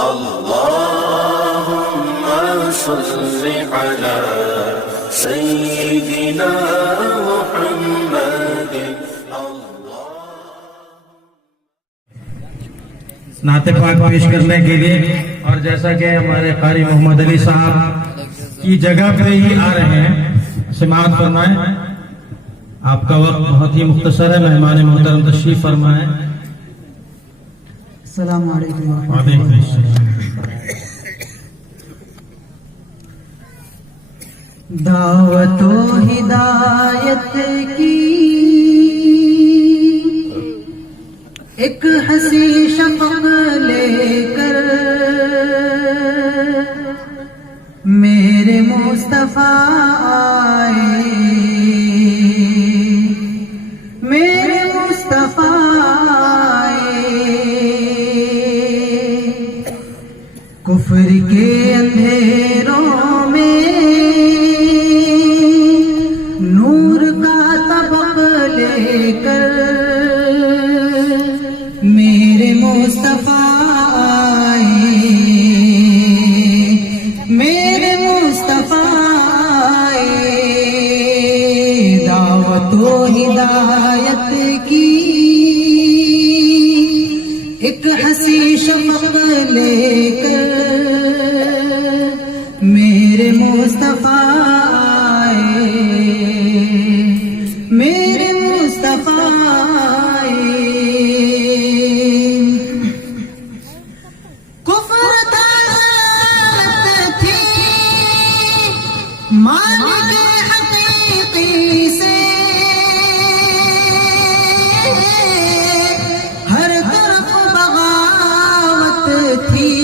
اللهم صل على سيدنا محمد. نعت پاک پیش کرنے کے لیے، اور جیسا کہ ہمارے قاری محمد علی صاحب کی جگہ پہ ہی آ رہے ہیں، سماعت فرمائیں. آپ کا وقت بہت ہی مختصر ہے، مہمان محترم تشریف فرمائیں. السلام علیکم وعلیکم السلام. دعوت و ہدایت کی ایک حسی شفق لے کر میرے مصطفیٰ آئے، میرے مصطفیٰ آئے. کفر کے اندھیروں میں نور کا طبق لے کر میرے مصطفیٰ آئے، میرے مصطفیٰ آئے. دعوت و ہدایت کی ایک حسی شفق لے کر میرے مصطفیٰ آئے، میرے مصطفیٰ آئے. کفر طاقت تھی مالک حقیقی سے، ہر طرف بغاوت تھی،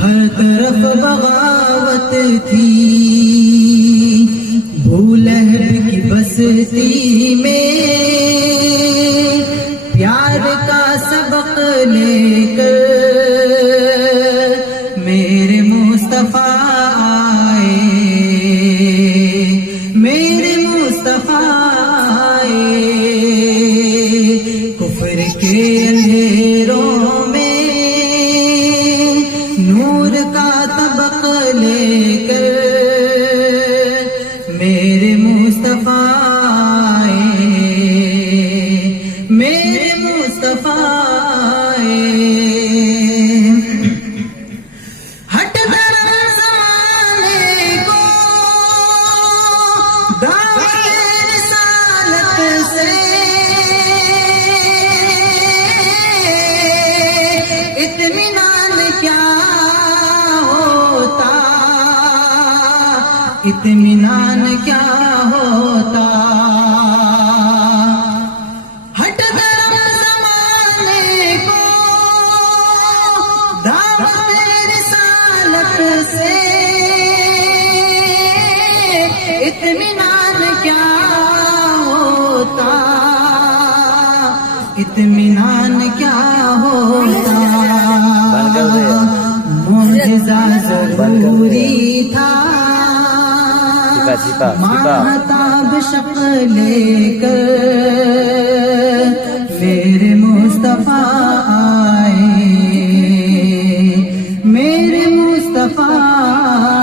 ہر طرف بغاوت تھی. بھولہر کی بستی میں پیار کا سبق لے کر میرے مصطفیٰ آئے، میرے مصطفیٰ آئے. کفر کے اندھیروں میں نور کا طبق لے کر میرے مصطفیٰ آئے، میرے مصطفیٰ آئے. ہٹ در زمانے کو دعوت رسالت سے، اطمینان کیا ہوتا، اطمینان کیا ہوتا. ہٹ در زمانے کو دعوت رسالت سے، اطمینان کیا ہوتا، اطمینان کیا ہوتا. معجزہ ضروری تھا، ماہتاب شق لے کر میرے مصطفیٰ آئے، میرے مصطفیٰ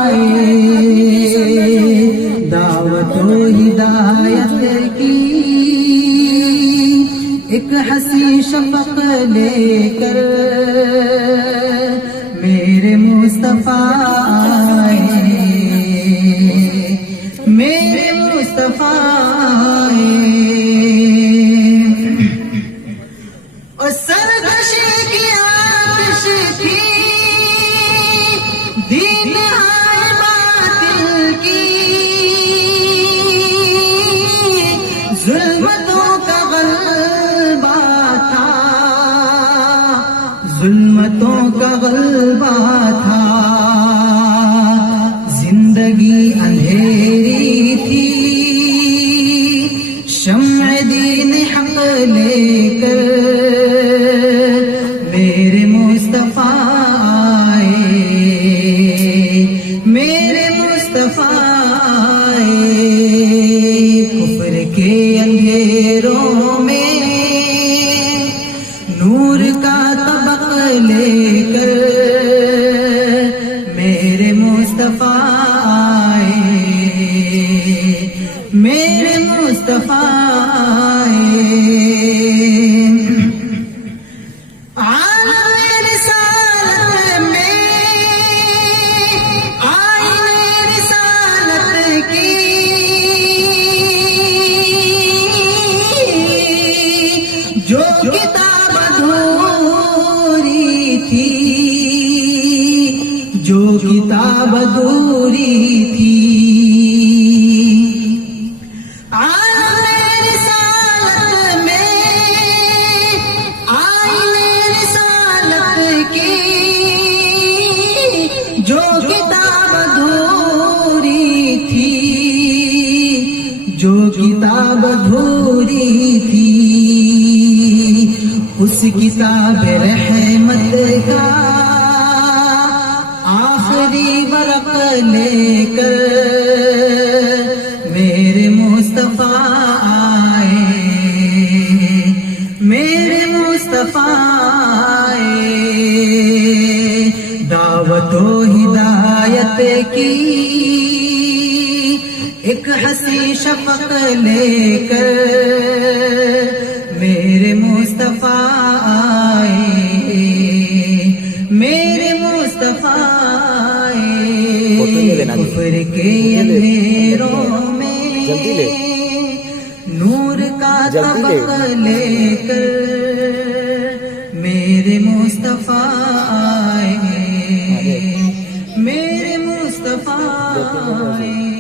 آئے. دعوت و ہدایت کی ایک حسی شفق لے کر میرے مصطفیٰ آئے، میرے مصطفیٰ آئے. اور سرکشی کی آتش تھی دین ہائے باطل کی، ظلمتوں کا غلبہ تھا، ظلمتوں کا غلبہ تھا. زندگی اندھیری تھی، شمع دین حق لے کر میرے مصطفیٰ آئے، میرے مصطفیٰ آئے. کفر کے اندھیروں میں نور کا طبق لے کتاب ادھوری تھی عالم رسالت میں کی جو کتاب ادھوری تھی جو کتاب ادھوری تھی اس کتاب رحمت کا آخری ورق لے کر میرے مصطفیٰ آئے میرے مصطفیٰ آئے دعوت و ہدایت کی ایک حسی شفق لے کر میرے مصطفیٰ آئے میرے مصطفیٰ آئے کفر کے اندھیروں میں نور کا طبق لے کر میرے مصطفیٰ آئے میرے مصطفیٰ آئے